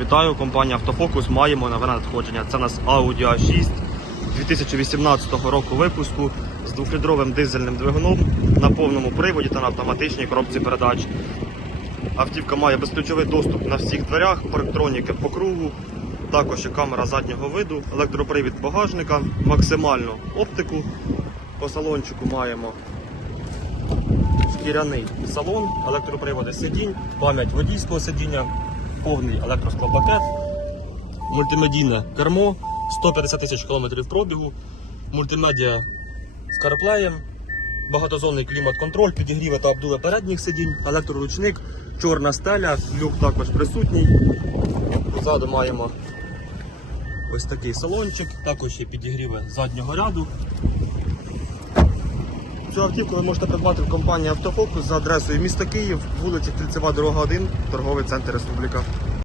Вітаю, компанія Автофокус. Маємо нове надходження. Це у нас Audi A6 2018 року випуску з двохлітровим дизельним двигуном на повному приводі та на автоматичній коробці передач. Автівка має безключовий доступ на всіх дверях, парктроніки по кругу, також є камера заднього виду, електропривід багажника, максимальну оптику. По салончику маємо шкіряний салон, електроприводи сидінь, пам'ять водійського сидіння, повний електросклопакет, мультимедійне кермо, 150 тисяч кілометрів пробігу, мультимедіа з CarPlay, багатозонний клімат-контроль, підігріви та обдуви передніх сидінь, електроручник, чорна стеля, люк також присутній. Позаду маємо ось такий салончик, також є підігріви заднього ряду. Цю автівку ви можете придбати в компанії Автофокус за адресою міста Київ, вулиця Кільцева, дорога 1, торговий центр Республіка.